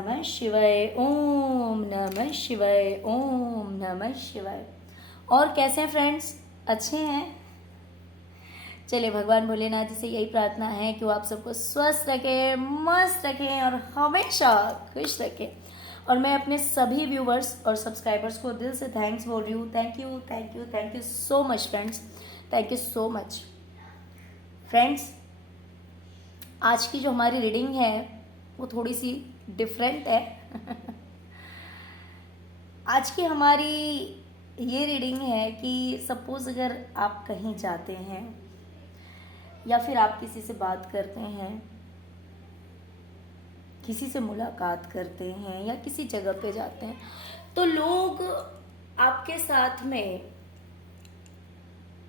नमः शिवाय, ओम नमः शिवाय, ओम नमः शिवाय। और कैसे हैं फ्रेंड्स, अच्छे हैं? चलिए, भगवान भोलेनाथ जी से यही प्रार्थना है कि वो आप सबको स्वस्थ रखें, मस्त रखें और हमेशा खुश रखें। और मैं अपने सभी व्यूवर्स और सब्सक्राइबर्स को दिल से थैंक्स बोल रही हूँ। Thank you, thank you, thank you so much friends, thank you so much friends. आज की जो हमारी रीडिंग है वो थोड़ी सी डिफरेंट है। आज की हमारी ये रीडिंग है कि सपोज अगर आप कहीं जाते हैं या फिर आप किसी से बात करते हैं, किसी से मुलाकात करते हैं या किसी जगह पे जाते हैं, तो लोग आपके साथ में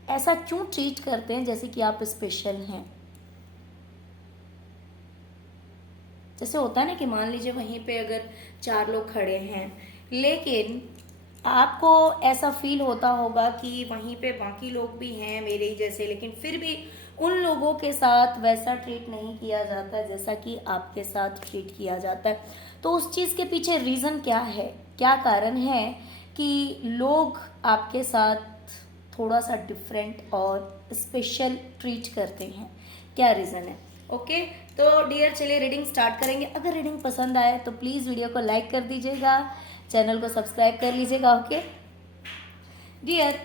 ऐसा क्यों ट्रीट करते हैं जैसे कि आप स्पेशल हैं। जैसे होता है ना कि मान लीजिए वहीं पे अगर 4 लोग खड़े हैं, लेकिन आपको ऐसा फील होता होगा कि वहीं पे बाकी लोग भी हैं मेरे ही जैसे, लेकिन फिर भी उन लोगों के साथ वैसा ट्रीट नहीं किया जाता जैसा कि आपके साथ ट्रीट किया जाता है। तो उस चीज़ के पीछे रीज़न क्या है, क्या कारण है कि लोग आपके साथ थोड़ा सा डिफरेंट और स्पेशल ट्रीट करते हैं, क्या रीज़न है? ओके तो डियर, चलिए रीडिंग स्टार्ट करेंगे। अगर रीडिंग पसंद आए तो प्लीज़ वीडियो को लाइक कर दीजिएगा, चैनल को सब्सक्राइब कर लीजिएगा। ओके डियर,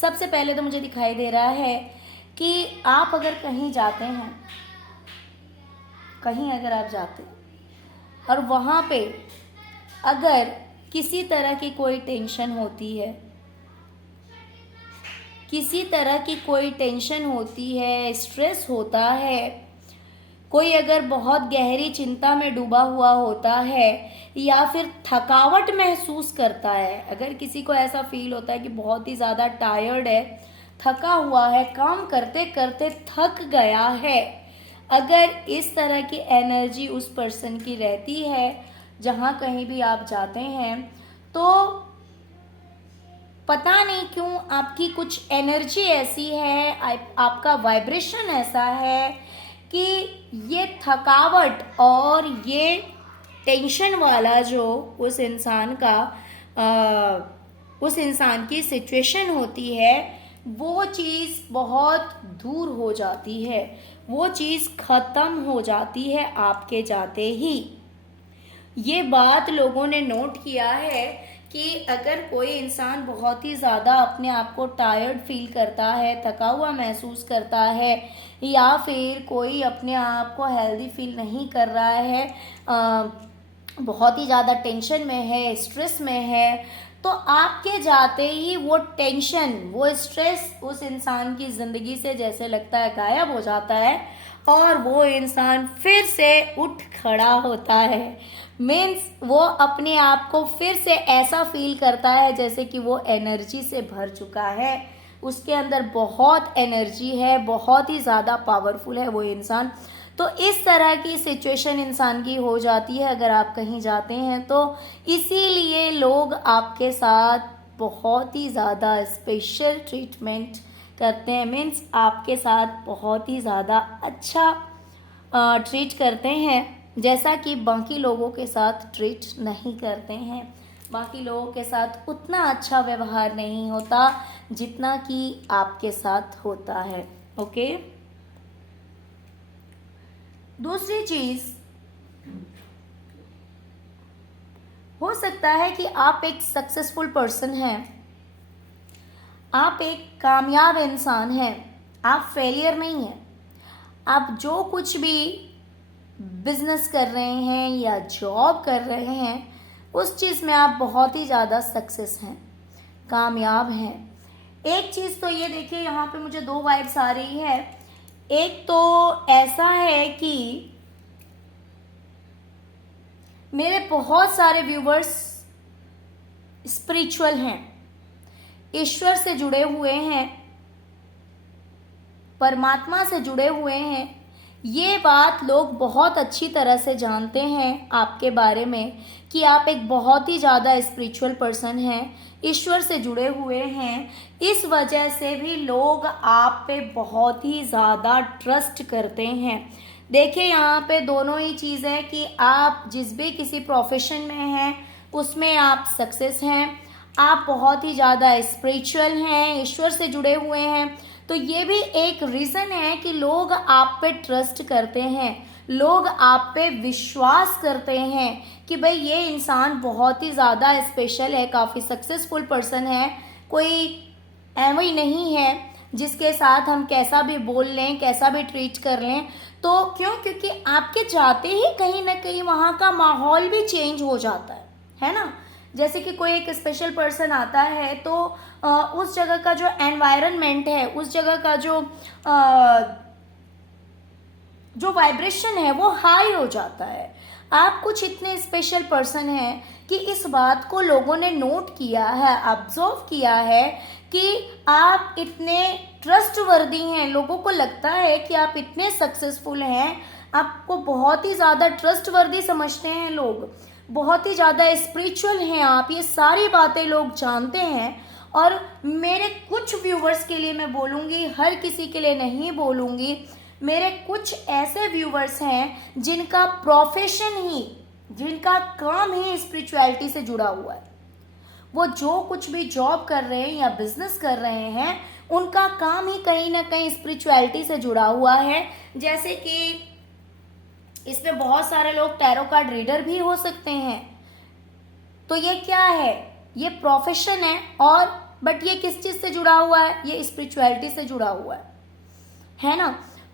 सबसे पहले तो मुझे दिखाई दे रहा है कि आप अगर कहीं जाते हैं, कहीं अगर आप जाते हैं और वहाँ पे अगर किसी तरह की कोई टेंशन होती है, किसी तरह की कोई टेंशन होती है, स्ट्रेस होता है, कोई अगर बहुत गहरी चिंता में डूबा हुआ होता है या फिर थकावट महसूस करता है, अगर किसी को ऐसा फील होता है कि बहुत ही ज़्यादा टायर्ड है, थका हुआ है, काम करते करते थक गया है, अगर इस तरह की एनर्जी उस पर्सन की रहती है जहाँ कहीं भी आप जाते हैं, तो पता नहीं क्यों आपकी कुछ एनर्जी ऐसी है, आपका वाइब्रेशन ऐसा है कि ये थकावट और ये टेंशन वाला जो उस इंसान का उस इंसान की सिचुएशन होती है, वो चीज़ बहुत दूर हो जाती है, वो चीज़ ख़त्म हो जाती है आपके जाते ही। ये बात लोगों ने नोट किया है कि अगर कोई इंसान बहुत ही ज़्यादा अपने आप को टायर्ड फील करता है, थका हुआ महसूस करता है, या फिर कोई अपने आप को हेल्दी फील नहीं कर रहा है, बहुत ही ज़्यादा टेंशन में है, स्ट्रेस में है, तो आपके जाते ही वो टेंशन, वो स्ट्रेस उस इंसान की ज़िंदगी से जैसे लगता है गायब हो जाता है और वो इंसान फिर से उठ खड़ा होता है। मीन्स वो अपने आप को फिर से ऐसा फील करता है जैसे कि वो एनर्जी से भर चुका है, उसके अंदर बहुत एनर्जी है, बहुत ही ज़्यादा पावरफुल है वो इंसान। तो इस तरह की सिचुएशन इंसान की हो जाती है अगर आप कहीं जाते हैं तो, इसीलिए लोग आपके साथ बहुत ही ज़्यादा स्पेशल ट्रीटमेंट करते हैं। मीन्स आपके साथ बहुत ही ज़्यादा अच्छा ट्रीट करते हैं, जैसा कि बाकी लोगों के साथ ट्रीट नहीं करते हैं। बाकी लोगों के साथ उतना अच्छा व्यवहार नहीं होता जितना कि आपके साथ होता है। ओके, दूसरी चीज़, हो सकता है कि आप एक सक्सेसफुल पर्सन हैं, आप एक कामयाब इंसान हैं, आप फेलियर नहीं हैं। आप जो कुछ भी बिजनेस कर रहे हैं या जॉब कर रहे हैं, उस चीज़ में आप बहुत ही ज़्यादा सक्सेस हैं, कामयाब हैं। एक चीज़ तो ये देखिए, यहाँ पे मुझे 2 वाइब्स आ रही है। एक तो ऐसा है कि मेरे बहुत सारे व्यूवर्स स्पिरिचुअल हैं, ईश्वर से जुड़े हुए हैं, परमात्मा से जुड़े हुए हैं। ये बात लोग बहुत अच्छी तरह से जानते हैं आपके बारे में कि आप एक बहुत ही ज़्यादा स्पिरिचुअल पर्सन हैं, ईश्वर से जुड़े हुए हैं। इस वजह से भी लोग आप पे बहुत ही ज़्यादा ट्रस्ट करते हैं। देखिए यहाँ पे दोनों ही चीज़ है कि आप जिस भी किसी प्रोफेशन में हैं उसमें आप सक्सेस हैं, आप बहुत ही ज़्यादा स्पिरिचुअल हैं, ईश्वर से जुड़े हुए हैं, तो ये भी एक रीज़न है कि लोग आप पे ट्रस्ट करते हैं, लोग आप पे विश्वास करते हैं कि भाई ये इंसान बहुत ही ज़्यादा स्पेशल है, काफ़ी सक्सेसफुल पर्सन है, कोई एवं ही नहीं है जिसके साथ हम कैसा भी बोल लें, कैसा भी ट्रीट कर लें। तो क्यों? क्योंकि आपके जाते ही कहीं ना कहीं वहाँ का माहौल भी चेंज हो जाता है ना। जैसे कि कोई एक स्पेशल पर्सन आता है तो उस जगह का जो एनवायरनमेंट है, उस जगह का जो वाइब्रेशन है वो हाई हो जाता है। आप कुछ इतने स्पेशल पर्सन हैं कि इस बात को लोगों ने नोट किया है, ऑब्जर्व किया है कि आप इतने ट्रस्टवर्दी हैं, लोगों को लगता है कि आप इतने सक्सेसफुल हैं, आपको बहुत ही ज़्यादा ट्रस्टवर्दी समझते हैं लोग, बहुत ही ज़्यादा स्पिरिचुअल हैं आप, ये सारी बातें लोग जानते हैं। और मेरे कुछ व्यूवर्स के लिए मैं बोलूँगी, हर किसी के लिए नहीं बोलूँगी, मेरे कुछ ऐसे व्यूवर्स हैं जिनका प्रोफेशन ही, जिनका काम ही स्पिरिचुअलिटी से जुड़ा हुआ है। वो जो कुछ भी जॉब कर रहे हैं या बिजनेस कर रहे हैं, उनका काम ही कहीं ना कहीं स्पिरिचुअलिटी से जुड़ा हुआ है। जैसे कि इसमें बहुत सारे लोग टैरो कार्ड रीडर भी हो सकते हैं। तो ये क्या है? ये प्रोफेशन है, और बट ये किस चीज से जुड़ा हुआ है? ये स्पिरिचुअलिटी से जुड़ा हुआ है ना।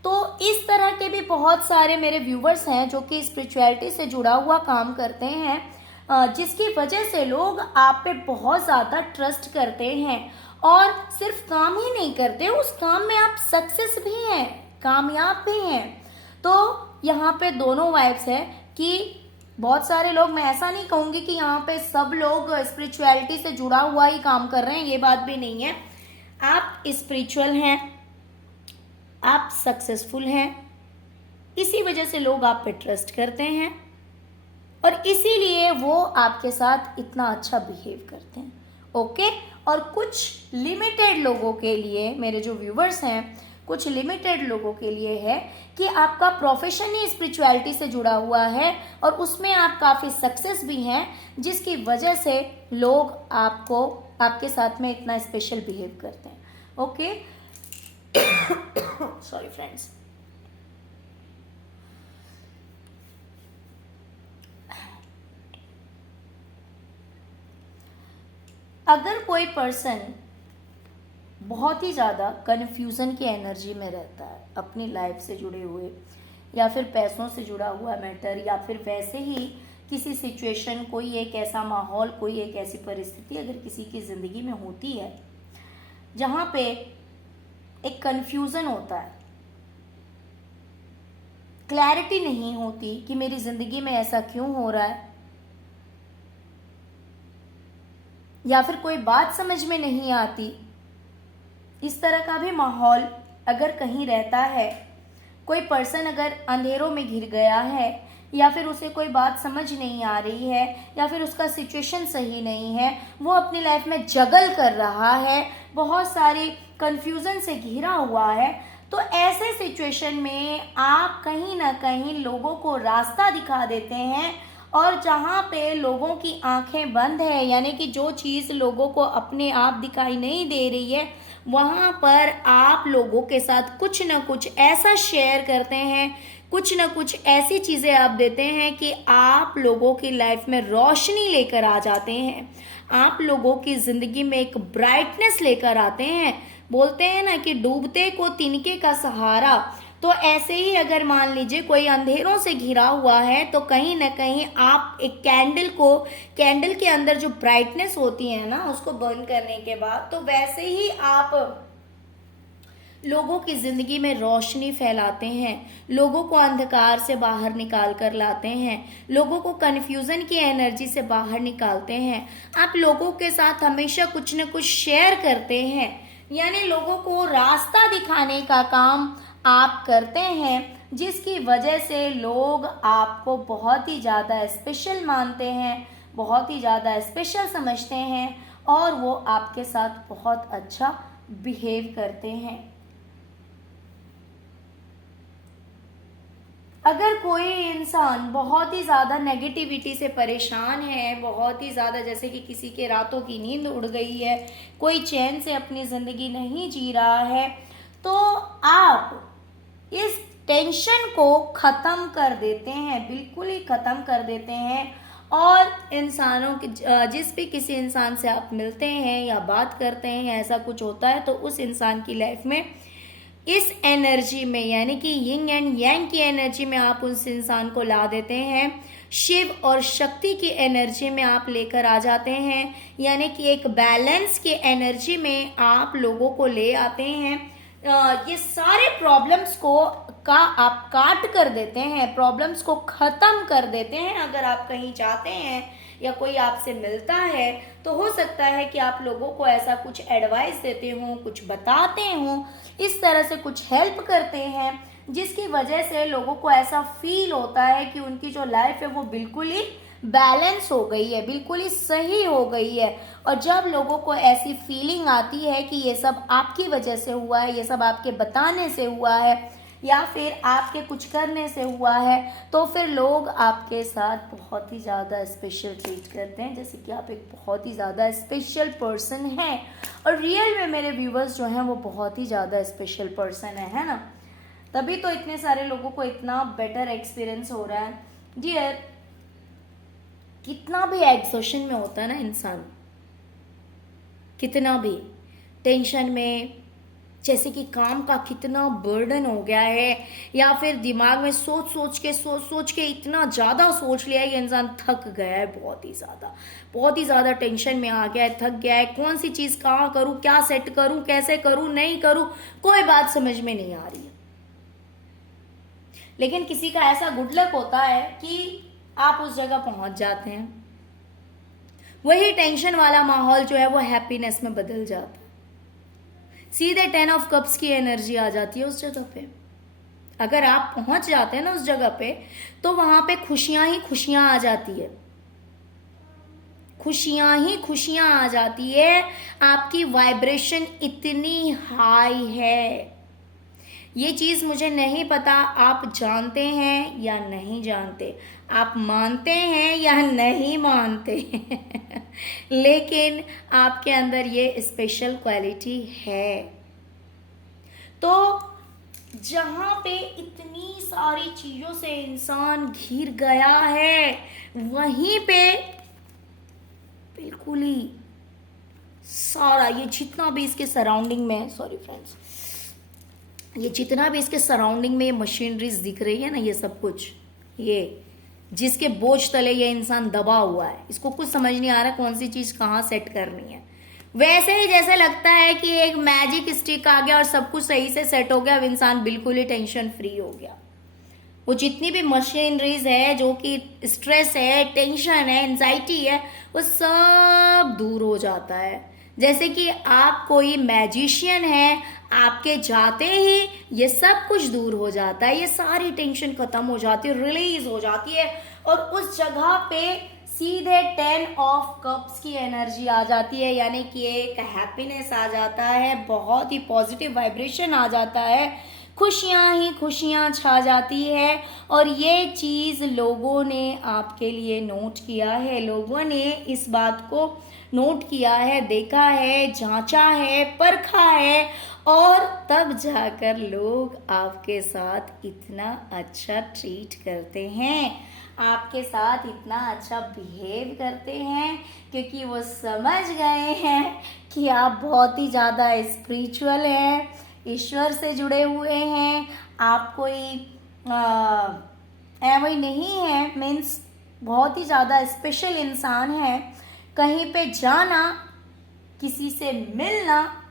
तो इस तरह के भी बहुत सारे मेरे व्यूवर्स हैं जो कि स्पिरिचुअलिटी से जुड़ा हुआ काम करते हैं, जिसकी वजह से लोग आप पे बहुत ज़्यादा ट्रस्ट करते हैं। और सिर्फ काम ही नहीं करते, उस काम में आप सक्सेस भी हैं, कामयाब भी हैं। तो यहाँ पे दोनों वाइब्स है कि बहुत सारे लोग, मैं ऐसा नहीं कहूँगी कि यहाँ पे सब लोग स्पिरिचुअलिटी से जुड़ा हुआ ही काम कर रहे हैं, ये बात भी नहीं है। आप स्पिरिचुअल हैं, आप सक्सेसफुल हैं, इसी वजह से लोग आप पे ट्रस्ट करते हैं और इसीलिए वो आपके साथ इतना अच्छा बिहेव करते हैं। ओके। और कुछ लिमिटेड लोगों के लिए, मेरे जो व्यूवर्स हैं, कुछ लिमिटेड लोगों के लिए है कि आपका प्रोफेशन ही स्पिरिचुअलिटी से जुड़ा हुआ है और उसमें आप काफ़ी सक्सेस भी हैं, जिसकी वजह से लोग आपको, आपके साथ में इतना स्पेशल बिहेव करते हैं। ओके। Sorry friends. अगर कोई पर्सन बहुत ही ज़्यादा कन्फ्यूज़न की एनर्जी में रहता है, अपनी लाइफ से जुड़े हुए या फिर पैसों से जुड़ा हुआ मैटर, या फिर वैसे ही किसी सिचुएशन, कोई एक ऐसा माहौल, कोई एक ऐसी परिस्थिति अगर किसी की ज़िंदगी में होती है जहाँ पे एक कन्फ्यूज़न होता है, क्लैरिटी नहीं होती कि मेरी ज़िंदगी में ऐसा क्यों हो रहा है, या फिर कोई बात समझ में नहीं आती, इस तरह का भी माहौल अगर कहीं रहता है, कोई पर्सन अगर अंधेरों में घिर गया है, या फिर उसे कोई बात समझ नहीं आ रही है, या फिर उसका सिचुएशन सही नहीं है, वो अपनी लाइफ में जगल कर रहा है, बहुत सारी कंफ्यूजन से घिरा हुआ है, तो ऐसे सिचुएशन में आप कहीं ना कहीं लोगों को रास्ता दिखा देते हैं। और जहाँ पे लोगों की आंखें बंद है, यानी कि जो चीज़ लोगों को अपने आप दिखाई नहीं दे रही है, वहाँ पर आप लोगों के साथ कुछ ना कुछ ऐसा शेयर करते हैं, कुछ ना कुछ ऐसी चीज़ें आप देते हैं कि आप लोगों की लाइफ में रोशनी लेकर आ जाते हैं, आप लोगों की ज़िंदगी में एक ब्राइटनेस लेकर आते हैं। बोलते हैं ना कि डूबते को तिनके का सहारा, तो ऐसे ही अगर मान लीजिए कोई अंधेरों से घिरा हुआ है, तो कहीं ना कहीं आप एक कैंडल के अंदर जो ब्राइटनेस होती है ना, उसको बर्न करने के बाद, तो वैसे ही आप लोगों की ज़िंदगी में रोशनी फैलाते हैं, लोगों को अंधकार से बाहर निकाल कर लाते हैं, लोगों को कन्फ्यूज़न की एनर्जी से बाहर निकालते हैं। आप लोगों के साथ हमेशा कुछ न कुछ शेयर करते हैं, यानी लोगों को रास्ता दिखाने का काम आप करते हैं, जिसकी वजह से लोग आपको बहुत ही ज़्यादा स्पेशल मानते हैं, बहुत ही ज़्यादा स्पेशल समझते हैं, और वो आपके साथ बहुत अच्छा बिहेव करते हैं। अगर कोई इंसान बहुत ही ज़्यादा नेगेटिविटी से परेशान है, बहुत ही ज़्यादा, जैसे कि किसी के रातों की नींद उड़ गई है, कोई चैन से अपनी ज़िंदगी नहीं जी रहा है, तो आप इस टेंशन को ख़त्म कर देते हैं, बिल्कुल ही ख़त्म कर देते हैं। और इंसानों की जिस भी किसी इंसान से आप मिलते हैं या बात करते हैं या ऐसा कुछ होता है, तो उस इंसान की लाइफ में इस एनर्जी में, यानी कि यिंग एंड यांग की एनर्जी में आप उस इंसान को ला देते हैं। शिव और शक्ति की एनर्जी में आप लेकर आ जाते हैं, यानी कि एक बैलेंस की एनर्जी में आप लोगों को ले आते हैं। ये सारे प्रॉब्लम्स को आप काट कर देते हैं, प्रॉब्लम्स को ख़त्म कर देते हैं। अगर आप कहीं जाते हैं या कोई आपसे मिलता है, तो हो सकता है कि आप लोगों को ऐसा कुछ एडवाइस देते हों, कुछ बताते हों, इस तरह से कुछ हेल्प करते हैं, जिसकी वजह से लोगों को ऐसा फील होता है कि उनकी जो लाइफ है वो बिल्कुल ही बैलेंस हो गई है, बिल्कुल ही सही हो गई है। और जब लोगों को ऐसी फीलिंग आती है कि ये सब आपकी वजह से हुआ है, ये सब आपके बताने से हुआ है या फिर आपके कुछ करने से हुआ है, तो फिर लोग आपके साथ बहुत ही ज़्यादा स्पेशल ट्रीट करते हैं, जैसे कि आप एक बहुत ही ज़्यादा स्पेशल पर्सन हैं। और रियल में मेरे व्यूवर्स जो हैं वो बहुत ही ज़्यादा स्पेशल पर्सन है ना। तभी तो इतने सारे लोगों को इतना बेटर एक्सपीरियंस हो रहा है। डियर, कितना भी एग्जॉशन में होता है ना इंसान, कितना भी टेंशन में, जैसे कि काम का कितना बर्डन हो गया है, या फिर दिमाग में सोच सोच के इतना ज़्यादा सोच लिया है कि इंसान थक गया है, बहुत ही ज़्यादा टेंशन में आ गया है, थक गया है। कौन सी चीज़ कहाँ करूँ, क्या सेट करूँ, कैसे करूँ, नहीं करूँ, कोई बात समझ में नहीं आ रही है। लेकिन किसी का ऐसा गुड लक होता है कि आप उस जगह पहुंच जाते हैं, वही टेंशन वाला माहौल जो है वो हैप्पीनेस में बदल जाता है। सीधे 10 ऑफ कप्स की एनर्जी आ जाती है उस जगह पे। अगर आप पहुंच जाते हैं ना उस जगह पे, तो वहां पे खुशियां ही खुशियां आ जाती है, खुशियां ही खुशियां आ जाती है। आपकी वाइब्रेशन इतनी हाई है, ये चीज़ मुझे नहीं पता आप जानते हैं या नहीं जानते, आप मानते हैं या नहीं मानते लेकिन आपके अंदर ये स्पेशल क्वालिटी है। तो जहाँ पे इतनी सारी चीज़ों से इंसान घिर गया है, वहीं पे बिल्कुल ही सारा ये जितना भी इसके सराउंडिंग में, सॉरी फ्रेंड्स, ये जितना भी इसके सराउंडिंग में ये मशीनरीज दिख रही है ना, ये सब कुछ, ये जिसके बोझ तले ये इंसान दबा हुआ है, इसको कुछ समझ नहीं आ रहा कौन सी चीज़ कहाँ सेट करनी है। वैसे ही जैसे लगता है कि एक मैजिक स्टिक आ गया और सब कुछ सही से सेट हो गया, अब इंसान बिल्कुल ही टेंशन फ्री हो गया। वो जितनी भी मशीनरीज है, जो कि स्ट्रेस है, टेंशन है, एंजाइटी है, वो सब दूर हो जाता है। जैसे कि आप कोई मैजिशियन है, आपके जाते ही ये सब कुछ दूर हो जाता है, ये सारी टेंशन खत्म हो जाती है, रिलीज हो जाती है, और उस जगह पे सीधे 10 ऑफ कप्स की एनर्जी आ जाती है, यानी कि एक हैप्पीनेस आ जाता है, बहुत ही पॉजिटिव वाइब्रेशन आ जाता है, खुशियाँ ही खुशियाँ छा जाती है। और ये चीज़ लोगों ने आपके लिए नोट किया है, लोगों ने इस बात को नोट किया है, देखा है, जांचा है, परखा है, और तब जाकर लोग आपके साथ इतना अच्छा ट्रीट करते हैं, आपके साथ इतना अच्छा बिहेव करते हैं, क्योंकि वो समझ गए हैं कि आप बहुत ही ज़्यादा स्पिरिचुअल हैं, ईश्वर से जुड़े हुए हैं, आप कोई वही नहीं है, मीन्स बहुत ही ज़्यादा स्पेशल इंसान है। कहीं पे जाना, किसी से मिलना,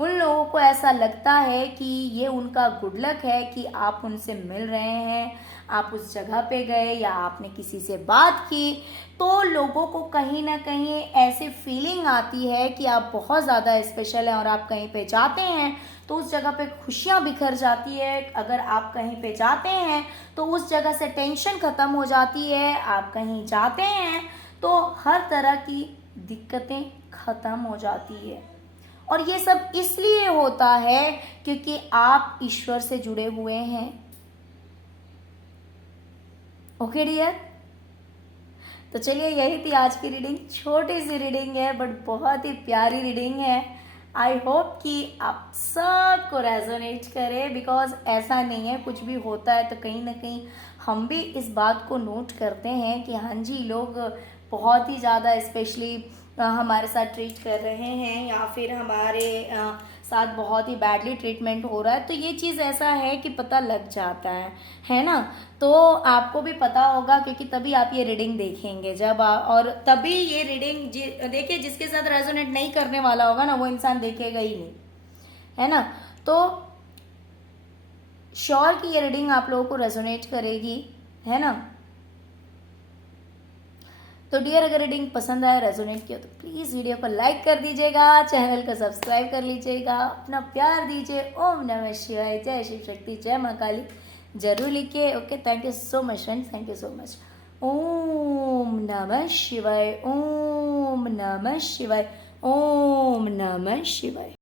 उन लोगों को ऐसा लगता है कि ये उनका गुड लक है कि आप उनसे मिल रहे हैं, आप उस जगह पे गए या आपने किसी से बात की, तो लोगों को कहीं ना कहीं ऐसी फीलिंग आती है कि आप बहुत ज़्यादा स्पेशल हैं। और आप कहीं पे जाते हैं तो उस जगह पे खुशियाँ बिखर जाती है, अगर आप कहीं पे जाते हैं तो उस जगह से टेंशन ख़त्म हो जाती है, आप कहीं जाते हैं तो हर तरह की दिक्कतें ख़त्म हो जाती है। और ये सब इसलिए होता है क्योंकि आप ईश्वर से जुड़े हुए हैं। Okay dear. तो चलिए यही थी आज की रीडिंग, छोटी सी रीडिंग है बट बहुत ही प्यारी रीडिंग है। आई होप कि आप सबको रेजोनेट करे, बिकॉज ऐसा नहीं है, कुछ भी होता है तो कहीं ना कहीं हम भी इस बात को नोट करते हैं कि हाँ जी, लोग बहुत ही ज़्यादा स्पेशली हमारे साथ ट्रीट कर रहे हैं या फिर हमारे साथ बहुत ही बैडली ट्रीटमेंट हो रहा है। तो ये चीज़ ऐसा है कि पता लग जाता है ना। तो आपको भी पता होगा क्योंकि तभी आप ये रीडिंग देखेंगे जब और तभी ये रीडिंग देखिए, जिसके साथ रेजोनेट नहीं करने वाला होगा ना, वो इंसान देखेगा ही नहीं, है ना। तो श्योर कि ये रीडिंग आप लोगों को रेजोनेट करेगी, है ना। तो डियर, अगर रीडिंग पसंद आए, रेजोनेट किया तो प्लीज़ वीडियो को लाइक कर दीजिएगा, चैनल को सब्सक्राइब कर लीजिएगा, अपना प्यार दीजिए। ओम नमः शिवाय, जय शिव शक्ति, जय माँ काली जरूर लिखिए। Okay, thank you so much friends, thank you so much. ओम नमः शिवाय, ओम नमः शिवाय, ओम नमः शिवाय।